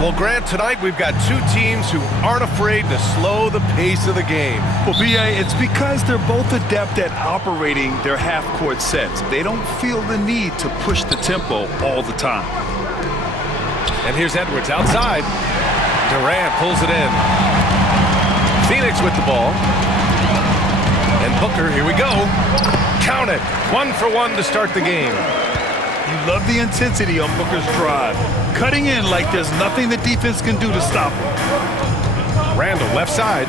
Well, Grant, tonight we've got two teams who aren't afraid to slow the pace of the game. Well, B.A., it's because they're both adept at operating their half-court sets. They don't feel the need to push the tempo all the time. And here's Edwards outside. Durant pulls it in. Phoenix with the ball. And Booker, here we go. Count it. 1 for 1 to start the game. You love the intensity on Booker's drive. Cutting in like there's nothing the defense can do to stop him. Randall, left side.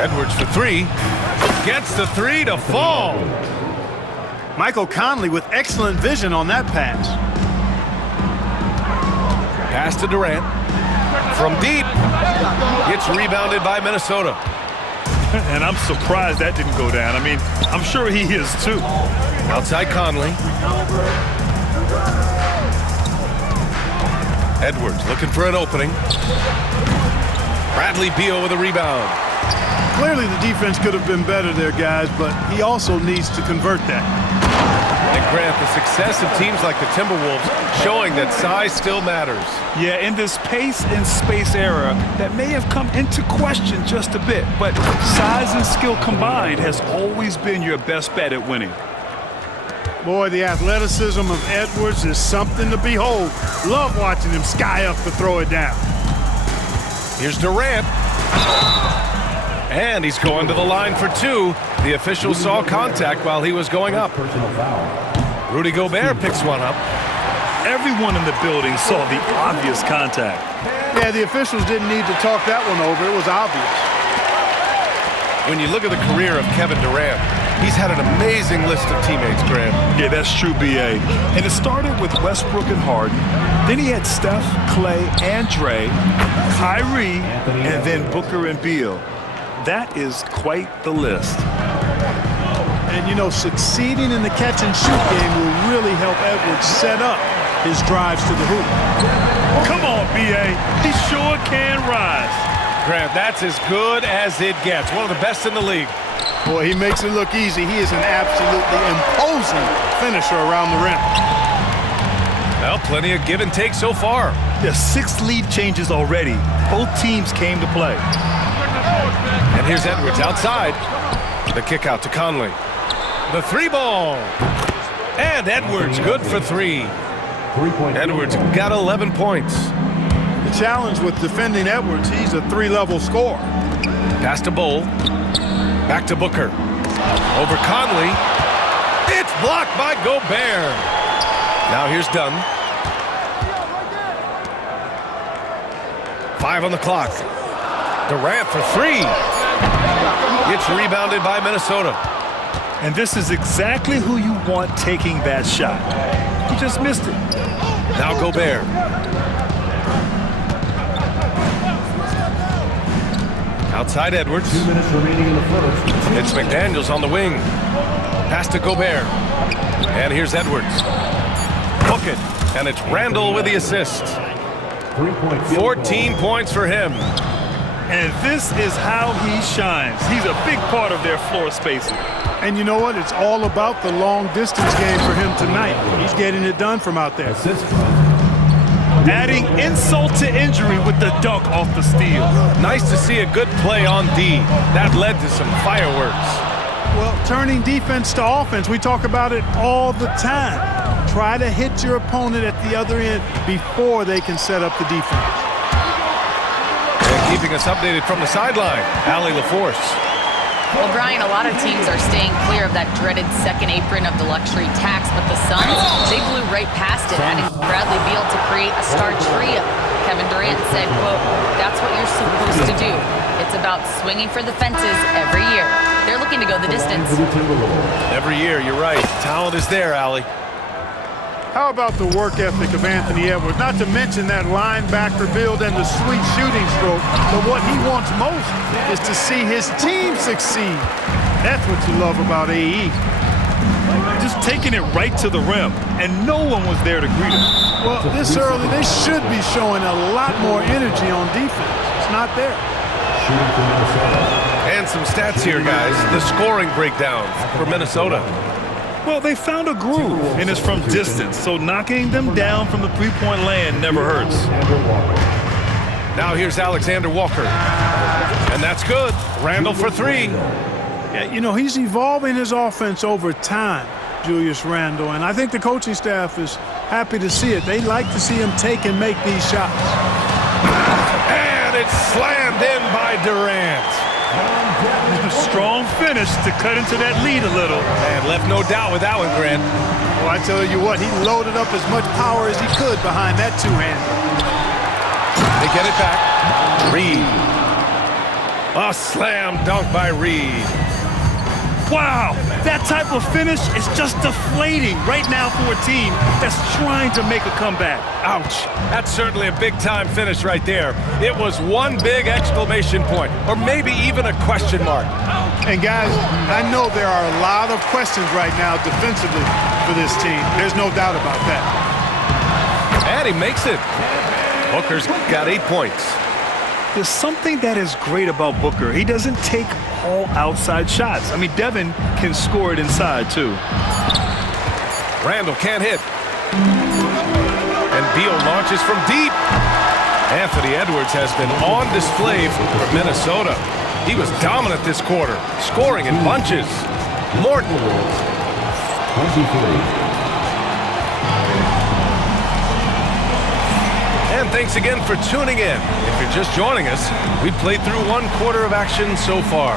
Edwards for 3. Gets the 3 to fall. Michael Conley with excellent vision on that pass. Pass to Durant. From deep. It's rebounded by Minnesota. And I'm surprised that didn't go down. I mean, I'm sure he is too. Outside Conley. Edwards looking for an opening. Bradley Beal with a rebound. Clearly the defense could have been better there, guys, but he also needs to convert that. And Grant, the success of teams like the Timberwolves showing that size still matters. Yeah, in this pace and space era, that may have come into question just a bit, but size and skill combined has always been your best bet at winning. Boy, the athleticism of Edwards is something to behold. Love watching him sky up to throw it down. Here's Durant. And he's going to the line for 2. The official saw contact while he was going up. Rudy Gobert picks one up. Everyone in the building saw the obvious contact. Yeah, the officials didn't need to talk that one over. It was obvious. When you look at the career of Kevin Durant, he's had an amazing list of teammates, Grant. Yeah, that's true, B.A. And it started with Westbrook and Harden. Then he had Steph, Clay, Andre, Kyrie, and then Booker and Beal. That is quite the list. And, you know, succeeding in the catch-and-shoot game will really help Edwards set up his drives to the hoop. Come on, B.A. He sure can rise. Grant, that's as good as it gets. One of the best in the league. Boy, he makes it look easy. He is an absolutely imposing finisher around the rim. Well, plenty of give and take so far. There's 6 lead changes already. Both teams came to play. And here's Edwards outside. The kick out to Conley. The 3 ball. And Edwards good for 3. Edwards got 11 points. The challenge with defending Edwards, he's a 3-level scorer. Pass to Bowl. Back to Booker. Over Conley. It's blocked by Gobert. Now here's Dunn. 5 on the clock. Durant for 3. It's rebounded by Minnesota. And this is exactly who you want taking that shot. He just missed it. Now Gobert. Outside Edwards. 2 minutes remaining in the first. It's McDaniels on the wing. Pass to Gobert. And here's Edwards. Hook it. And it's Randall with the assist. 14 points for him. And this is how he shines. He's a big part of their floor spacing. And you know what? It's all about the long-distance game for him tonight. He's getting it done from out there. Adding insult to injury with the dunk off the steal. Nice to see a good play on D. That led to some fireworks. Well, turning defense to offense, we talk about it all the time. Try to hit your opponent at the other end before they can set up the defense. And keeping us updated from the sideline, Allie LaForce. Well, Brian, a lot of teams are staying clear of that dreaded second apron of the luxury tax, but the Suns, they blew right past it, adding Bradley Beal to create a star trio. Kevin Durant said, quote, "That's what you're supposed to do. It's about swinging for the fences every year." They're looking to go the distance. Every year, you're right. Talent is there, Allie. How about the work ethic of Anthony Edwards? Not to mention that linebacker build and the sweet shooting stroke. But what he wants most is to see his team succeed. That's what you love about AE. Just taking it right to the rim, and no one was there to greet him. Well, this early, they should be showing a lot more energy on defense. It's not there. And some stats here, guys. The scoring breakdown for Minnesota. Well, they found a groove, and it's from distance, so knocking them down from the three-point land never hurts. Now here's Alexander Walker. And that's good. Randall for three. Yeah, you know, he's evolving his offense over time, Julius Randle, and I think the coaching staff is happy to see it. They like to see him take and make these shots. And it's slammed in by Durant. A strong finish to cut into that lead a little. And left no doubt with that one, Grant. Well, I tell you what, he loaded up as much power as he could behind that two-hander. They get it back. Reed. A slam dunk by Reed. Wow, that type of finish is just deflating right now for a team that's trying to make a comeback. Ouch. That's certainly a big-time finish right there. It was one big exclamation point, or maybe even a question mark. And guys, I know there are a lot of questions right now defensively for this team. There's no doubt about that. And he makes it. Booker's got 8 points. There's something that is great about Booker. He doesn't take all outside shots. I mean, Devin can score it inside, too. Randall can't hit. And Beal launches from deep. Anthony Edwards has been on display for Minnesota. He was dominant this quarter, scoring in bunches. Morton. 23. And thanks again for tuning in. If you're just joining us, we played through one quarter of action so far.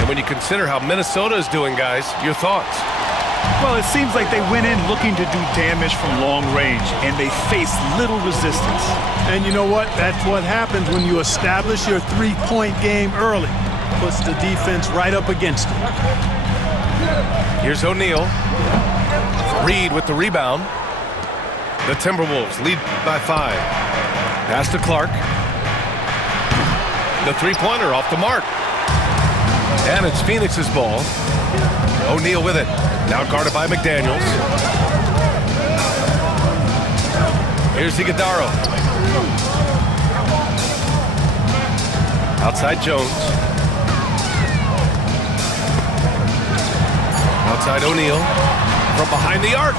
And when you consider how Minnesota is doing, guys, your thoughts? Well, it seems like they went in looking to do damage from long range, and they faced little resistance. And you know what? That's what happens when you establish your three-point game early. Puts the defense right up against it. Here's O'Neal. Reed with the rebound. The Timberwolves lead by 5. Pass to Clark. The three-pointer off the mark. And it's Phoenix's ball. O'Neal with it. Now guarded by McDaniels. Here's Iguodala. Outside Jones. Outside O'Neal. From behind the arc.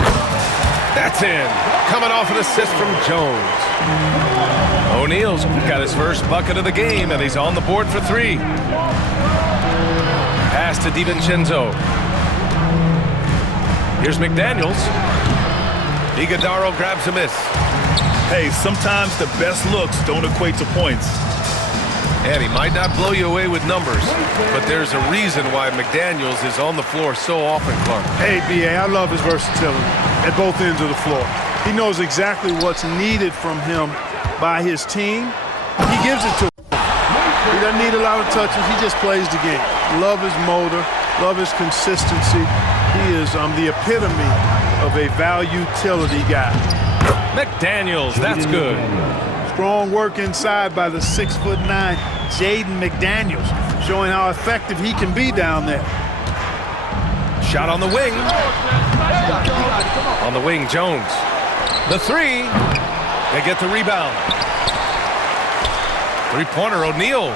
That's in. Coming off an assist from Jones. O'Neal's got his first bucket of the game, and he's on the board for 3. Pass to DiVincenzo. Here's McDaniels. Iguodala grabs a miss. Hey, sometimes the best looks don't equate to points. And he might not blow you away with numbers, but there's a reason why McDaniels is on the floor so often, Clark. Hey, B.A., I love his versatility at both ends of the floor. He knows exactly what's needed from him by his team. He gives it to him. He doesn't need a lot of touches. He just plays the game. Love his motor. Love his consistency. He is the epitome of a value-utility guy. McDaniels, that's good. Strong work inside by the 6'9" Jaden McDaniels, showing how effective he can be down there. Shot on the wing. On the wing, Jones. The 3. They get the rebound. Three-pointer, O'Neal.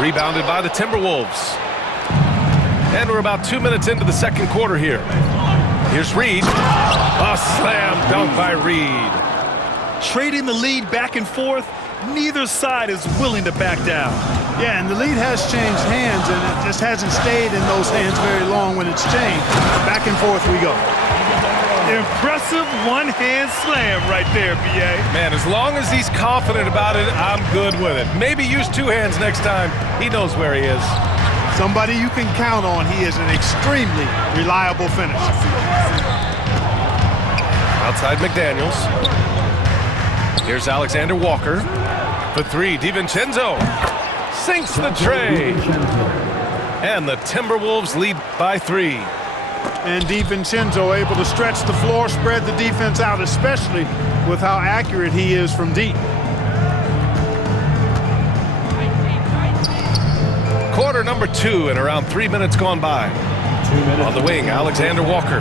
Rebounded by the Timberwolves. And we're about 2 minutes into the second quarter here. Here's Reed. A slam dunk by Reed. Trading the lead back and forth, neither side is willing to back down. Yeah, and the lead has changed hands, and it just hasn't stayed in those hands very long when it's changed. Back and forth we go. Impressive one-hand slam right there, B.A. Man, as long as he's confident about it, I'm good with it. Maybe use 2 hands next time. He knows where he is. Somebody you can count on. He is an extremely reliable finisher. Outside McDaniels. Here's Alexander Walker. For 3, DiVincenzo. Sinks the tray. And the Timberwolves lead by 3. And DiVincenzo able to stretch the floor, spread the defense out, especially with how accurate he is from deep. Quarter number 2 and around 3 minutes gone by. On the wing, Alexander Walker.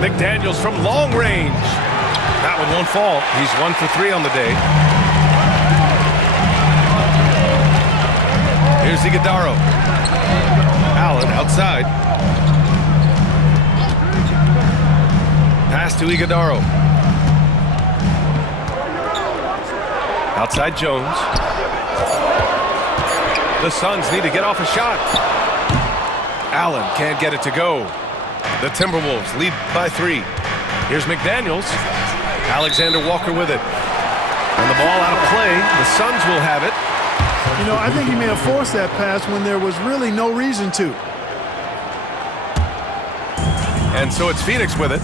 McDaniels from long range. That one won't fall. He's 1 for 3 on the day. Here's Iguodala. Allen outside. Pass to Iguodaro. Outside Jones. The Suns need to get off a shot. Allen can't get it to go. The Timberwolves lead by 3. Here's McDaniels. Alexander Walker with it. And the ball out of play. The Suns will have it. You know, I think he may have forced that pass when there was really no reason to. And so it's Phoenix with it.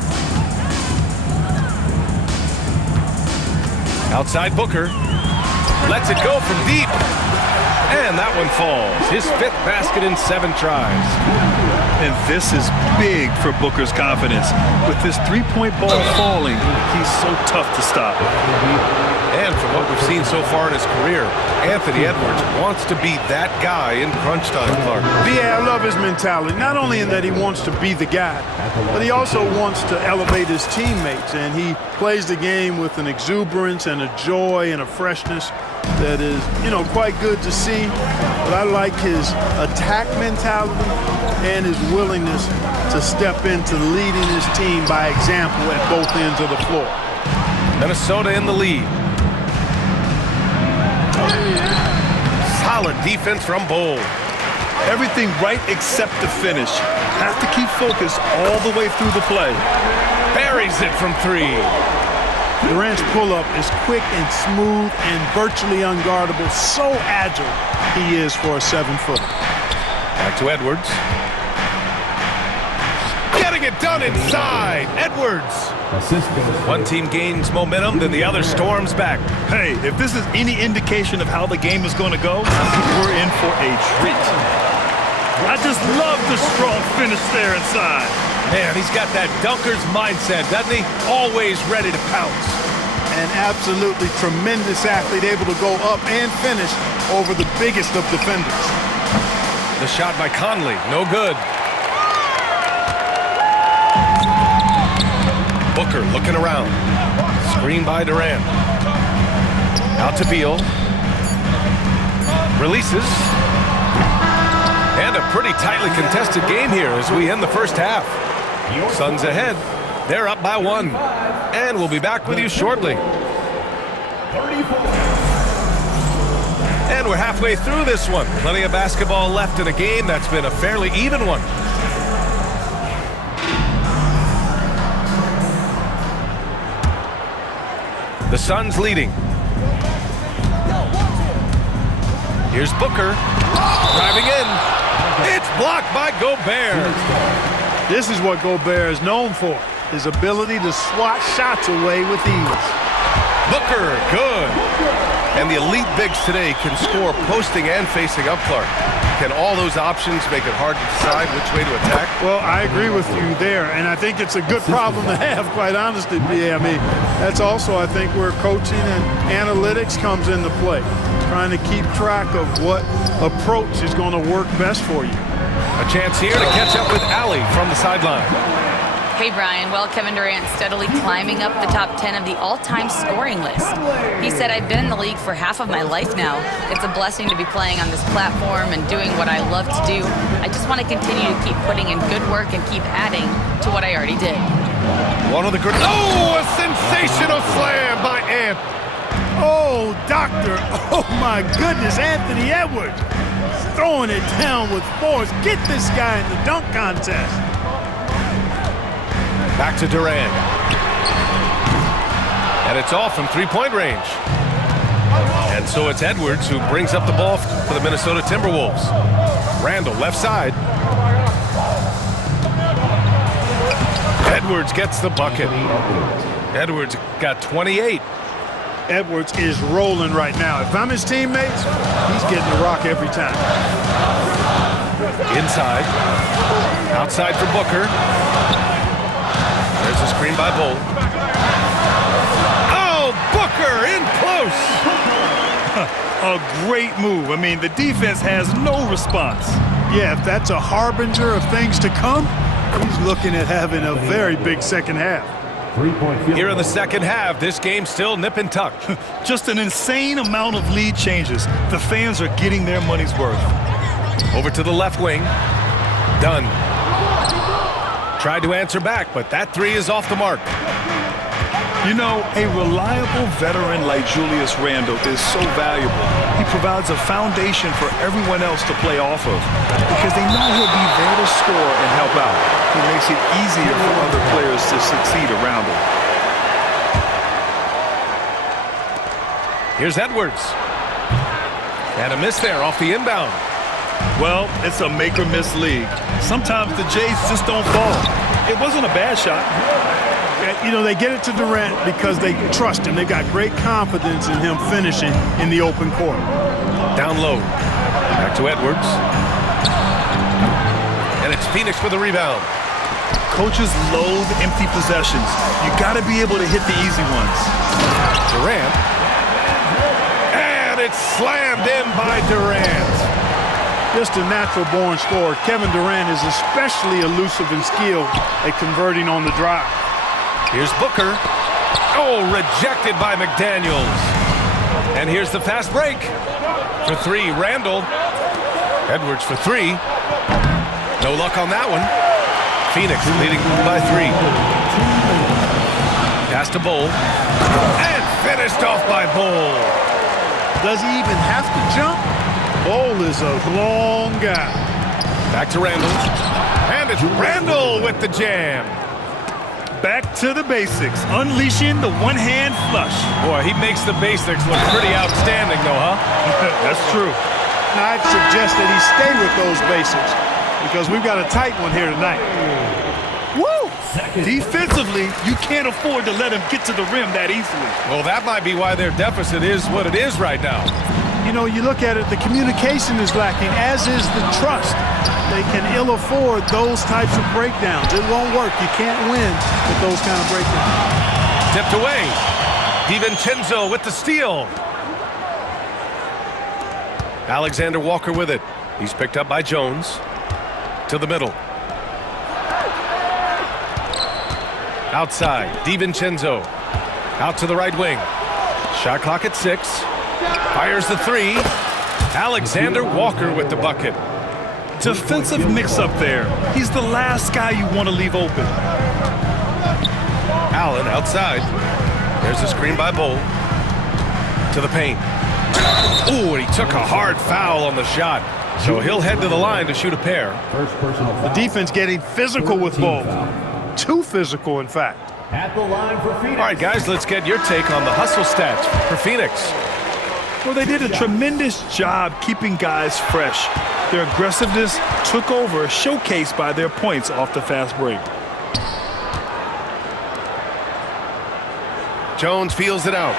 Outside Booker. Lets it go from deep. And that one falls. His 5th basket in 7 tries. And this is big for Booker's confidence. With this three-point ball falling, he's so tough to stop. And from what we've seen so far in his career, Anthony Edwards wants to be that guy in crunch time, Clark. Yeah, I love his mentality. Not only in that he wants to be the guy, but he also wants to elevate his teammates. And he plays the game with an exuberance and a joy and a freshness that is, you know, quite good to see. But I like his attack mentality and his willingness to step into leading his team by example at both ends of the floor. Minnesota in the lead. Solid defense from Bull. Everything right except the finish. Have to keep focused all the way through the play. Buries it from 3. Durant's pull-up is quick and smooth and virtually unguardable. So agile he is for a 7-footer. Back to Edwards. Getting it done inside. Edwards. One team gains momentum, then the other storms back. Hey, if this is any indication of how the game is going to go, we're in for a treat. I just love the strong finish there inside. Man, he's got that dunker's mindset, doesn't he? Always ready to pounce. An absolutely tremendous athlete, able to go up and finish over the biggest of defenders. The shot by Conley, no good. Booker looking around. Screen by Durant. Out to Beal. Releases. And a pretty tightly contested game here as we end the first half. Suns ahead. They're up by 1. And we'll be back with you shortly. And we're halfway through this one. Plenty of basketball left in a game that's been a fairly even one. The Suns leading. Here's Booker. Driving in. It's blocked by Gobert. This is what Gobert is known for, his ability to swat shots away with ease. Booker, good. And the elite bigs today can score posting and facing up, Clark. Can all those options make it hard to decide which way to attack? Well, I agree with you there, and I think it's a good problem to have, quite honestly, B.A. I mean, that's also, I think, where coaching and analytics comes into play, trying to keep track of what approach is going to work best for you. A chance here to catch up with Allie from the sideline. Hey, Brian. Well, Kevin Durant steadily climbing up the top 10 of the all-time scoring list. He said, I've been in the league for half of my life now. It's a blessing to be playing on this platform and doing what I love to do. I just want to continue to keep putting in good work and keep adding to what I already did. One of the great... Oh, a sensational slam by Ant. Oh, doctor. Oh, my goodness. Anthony Edwards throwing it down with force. Get this guy in the dunk contest. Back to Durant. And it's off from three-point range. And so it's Edwards who brings up the ball for the Minnesota Timberwolves. Randall, left side. Edwards gets the bucket. Edwards got 28. Edwards is rolling right now. If I'm his teammates, he's getting the rock every time. Inside. Outside for Booker. There's a screen by Bull. Oh, Booker in close. A great move. I mean, the defense has no response. Yeah, if that's a harbinger of things to come, he's looking at having a very big second half. Here in the second half, this game's still nip and tuck. Just an insane amount of lead changes. The fans are getting their money's worth. Over to the left wing. Dunn. Tried to answer back, but that three is off the mark. You know, a reliable veteran like Julius Randle is so valuable. He provides a foundation for everyone else to play off of because they know he'll be there to score and help out. He makes it easier for other players to succeed around him. Here's Edwards. And a miss there off the inbound. Well, it's a make-or-miss league. Sometimes the Jays just don't fall. It wasn't a bad shot. You know, they get it to Durant because they trust him. They've got great confidence in him finishing in the open court. Down low. Back to Edwards. And it's Phoenix with a rebound. Coaches loathe empty possessions. You got to be able to hit the easy ones. Durant. And it's slammed in by Durant. Just a natural-born scorer. Kevin Durant is especially elusive and skilled at converting on the drive. Here's Booker. Oh, rejected by McDaniels. And here's the fast break. For three, Randall. Edwards for three. No luck on that one. Phoenix leading by three. Pass to Bull. And finished off by Bull. Does he even have to jump? Bull is a long guy. Back to Randall. And it's Randall with the jam. Back to the basics, unleashing the one-hand flush. Boy, he makes the basics look pretty outstanding, though, huh? That's true. Now, I'd suggest that he stay with those basics because we've got a tight one here tonight. Woo! Defensively, you can't afford to let him get to the rim that easily. Well, that might be why their deficit is what it is right now. You know, you look at it, the communication is lacking, as is the trust. They can ill afford those types of breakdowns. It won't work. You can't win with those kind of breakdowns. Tipped away. DiVincenzo with the steal. Alexander Walker with it. He's picked up by Jones. To the middle. Outside. DiVincenzo. Out to the right wing. Shot clock at 6. Fires the three. Alexander Walker with the bucket. Defensive mix-up there. He's the last guy you want to leave open. Allen outside. There's a screen by Bull. To the paint. Ooh, and he took a hard foul on the shot. So he'll head to the line to shoot a pair. The defense getting physical with Bull. Too physical, in fact. At the line for Phoenix. All right, guys, let's get your take on the hustle stats for Phoenix. Well, they did a tremendous job keeping guys fresh. Their aggressiveness took over, showcased by their points off the fast break. Jones feels it out.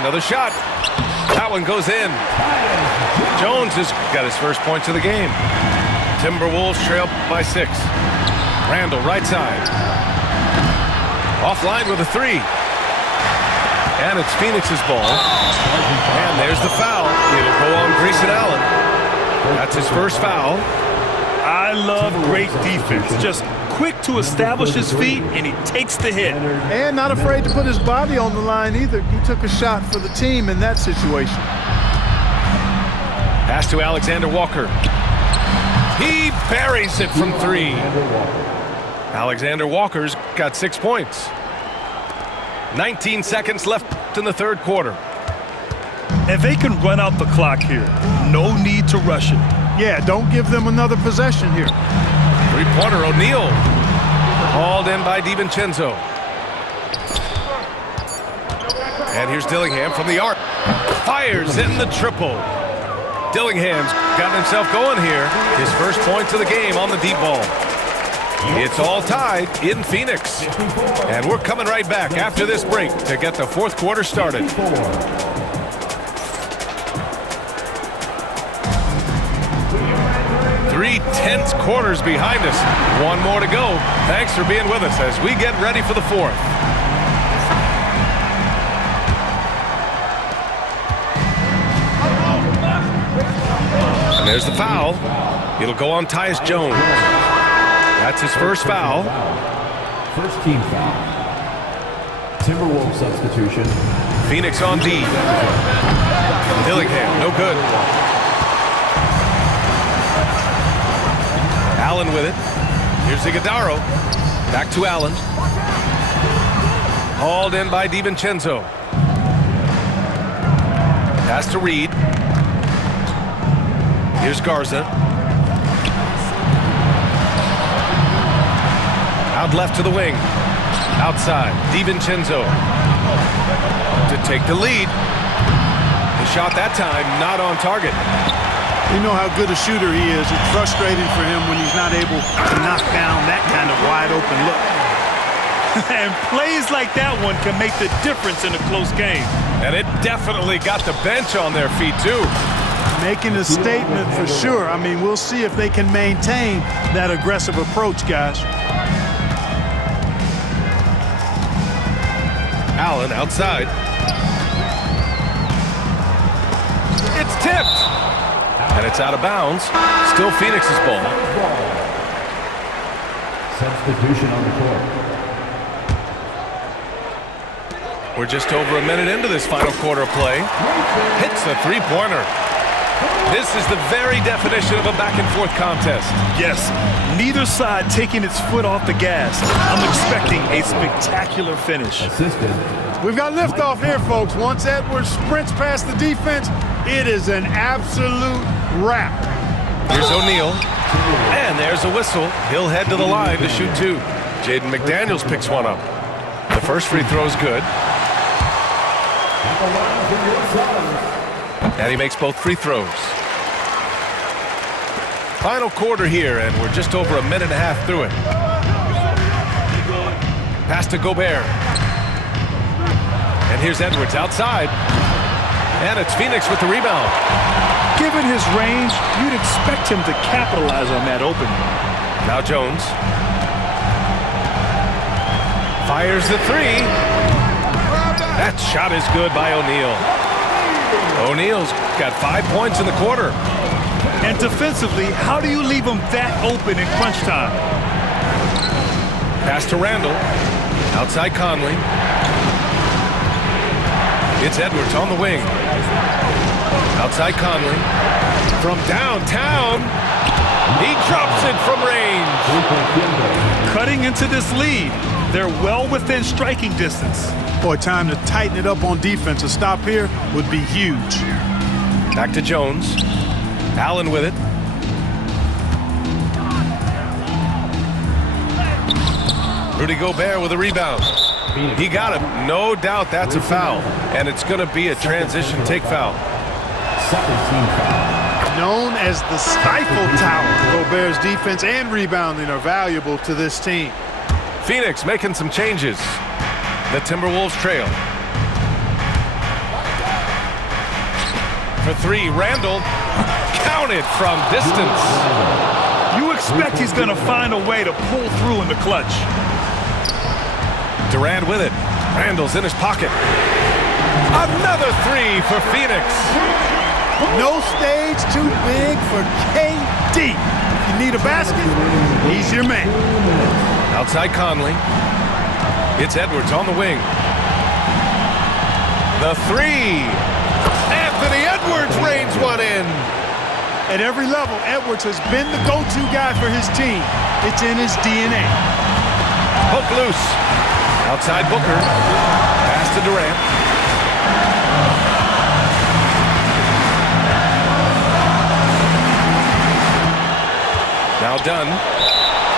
Another shot. That one goes in. Jones has got his first points of the game. Timberwolves trail by 6. Randall right side. Offline with a three. And it's Phoenix's ball. And there's the foul. It'll go on Grayson Allen. That's his first foul. I love great defense. Just quick to establish his feet, and he takes the hit. And not afraid to put his body on the line either. He took a shot for the team in that situation. Pass to Alexander Walker. He buries it from 3. Alexander Walker's got 6 points. 19 seconds left in the third quarter. And they can run out the clock here. No need to rush it. Yeah, don't give them another possession here. Three-pointer, O'Neal. Hauled in by DiVincenzo. And here's Dillingham from the arc. Fires in the triple. Dillingham's got himself going here. His first points of the game on the deep ball. It's all tied in Phoenix. And we're coming right back after this break to get the fourth quarter started. 3 tense quarters behind us. One more to go. Thanks for being with us as we get ready for the fourth. And there's the foul. It'll go on Tyus Jones. That's his first foul. First team foul. Timberwolves substitution. Phoenix on D. Dillingham, no good. Allen with it. Here's Iguodaro. Back to Allen. Hauled in by DiVincenzo. Pass to Reed. Here's Garza. Out left to the wing. Outside, DiVincenzo. To take the lead. The shot that time, not on target. You know how good a shooter he is. It's frustrating for him when he's not able to knock down that kind of wide open look. And plays like that one can make the difference in a close game. And it definitely got the bench on their feet, too. Making a statement for sure. I mean, we'll see if they can maintain that aggressive approach, guys. Allen outside. It's tipped. And it's out of bounds. Still Phoenix's ball. Substitution on the court. We're just over a minute into this final quarter of play. Hits the three-pointer. This is the very definition of a back-and-forth contest. Yes, neither side taking its foot off the gas. I'm expecting a spectacular finish. Assisted. We've got liftoff here, folks. Once Edwards sprints past the defense, it is an absolute wrap. Here's O'Neal. And there's a whistle. He'll head to the line to shoot two. Jaden McDaniels picks one up. The first free throw is good. And he makes both free throws. Final quarter here, and we're just over a minute and a half through it. Pass to Gobert. And here's Edwards outside. And it's Phoenix with the rebound. Given his range, you'd expect him to capitalize on that opening. Now Jones. Fires the three. That shot is good by O'Neal. O'Neal's got 5 points in the quarter. And defensively, how do you leave him that open in crunch time? Pass to Randall. Outside Conley. It's Edwards on the wing. Outside Conley. From downtown. He drops it from range. Cutting into this lead. They're well within striking distance. Boy, time to tighten it up on defense. A stop here would be huge. Back to Jones. Allen with it. Rudy Gobert with a rebound. He got it. No doubt that's a foul. And it's going to be a transition take foul. Second team foul. Known as the stifle tower, Gobert's defense and rebounding are valuable to this team. Phoenix making some changes. The Timberwolves trail. For three, Randall. Counted from distance. You expect he's going to find a way to pull through in the clutch. Durant with it. Randall's in his pocket. Another three for Phoenix. No stage too big for KD. If you need a basket, he's your man. Outside Conley. It's Edwards on the wing. The three. Anthony Edwards reigns one in. At every level, Edwards has been the go-to guy for his team. It's in his DNA. Hook loose. Outside Booker. Pass to Durant. Now done.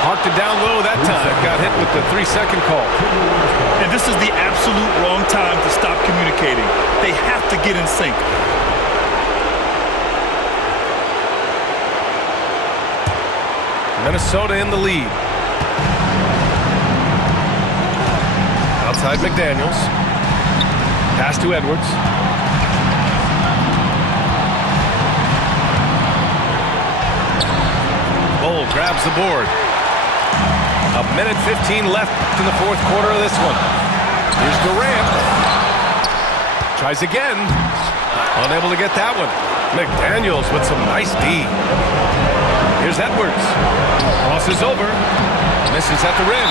Parked it down low that time. Got hit with the 3-second call. And this is the absolute wrong time to stop communicating. They have to get in sync. Minnesota in the lead. Outside McDaniels. Pass to Edwards. Bull grabs the board. A minute 15 left in the fourth quarter of this one. Here's Durant. Tries again. Unable to get that one. McDaniels with some nice D. Here's Edwards. Crosses over. Misses at the rim.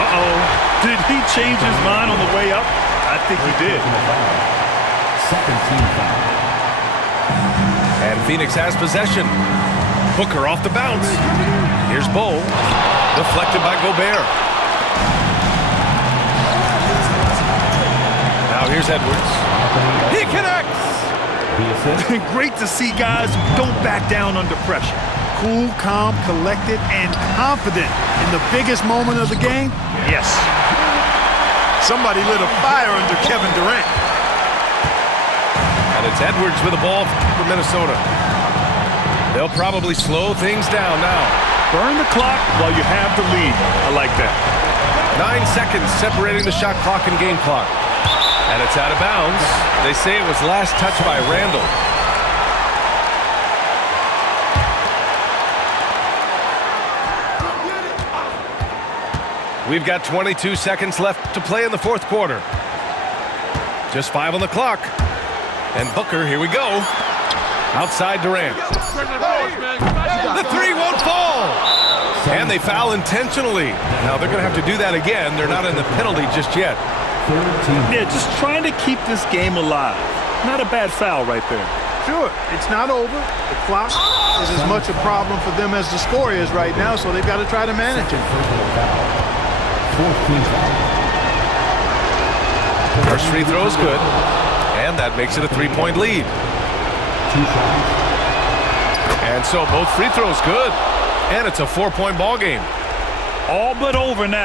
Uh-oh. Did he change his mind on the way up? I think he did. Second team foul. And Phoenix has possession. Booker off the bounce. Here's Bull. Deflected by Gobert. Now here's Edwards. He connects. Great to see guys who don't back down under pressure. Cool, calm, collected, and confident in the biggest moment of the game? Yes. Somebody lit a fire under Kevin Durant. And it's Edwards with the ball for Minnesota. They'll probably slow things down now. Burn the clock while you have the lead. I like that. 9 seconds separating the shot clock and game clock. And it's out of bounds. They say it was last touched by Randall. We've got 22 seconds left to play in the fourth quarter. Just 5 on the clock. And Booker, here we go. Outside Durant. The three won't fall. And they foul intentionally. Now they're going to have to do that again. They're not in the penalty just yet. Yeah, just trying to keep this game alive. Not a bad foul right there. Sure, it's not over. The clock is as much a problem for them as the score is right now, so they've got to try to manage it. First free throw is good. And that makes it a 3-point lead. And so both free throws good. And it's a 4-point ball game. All but over now.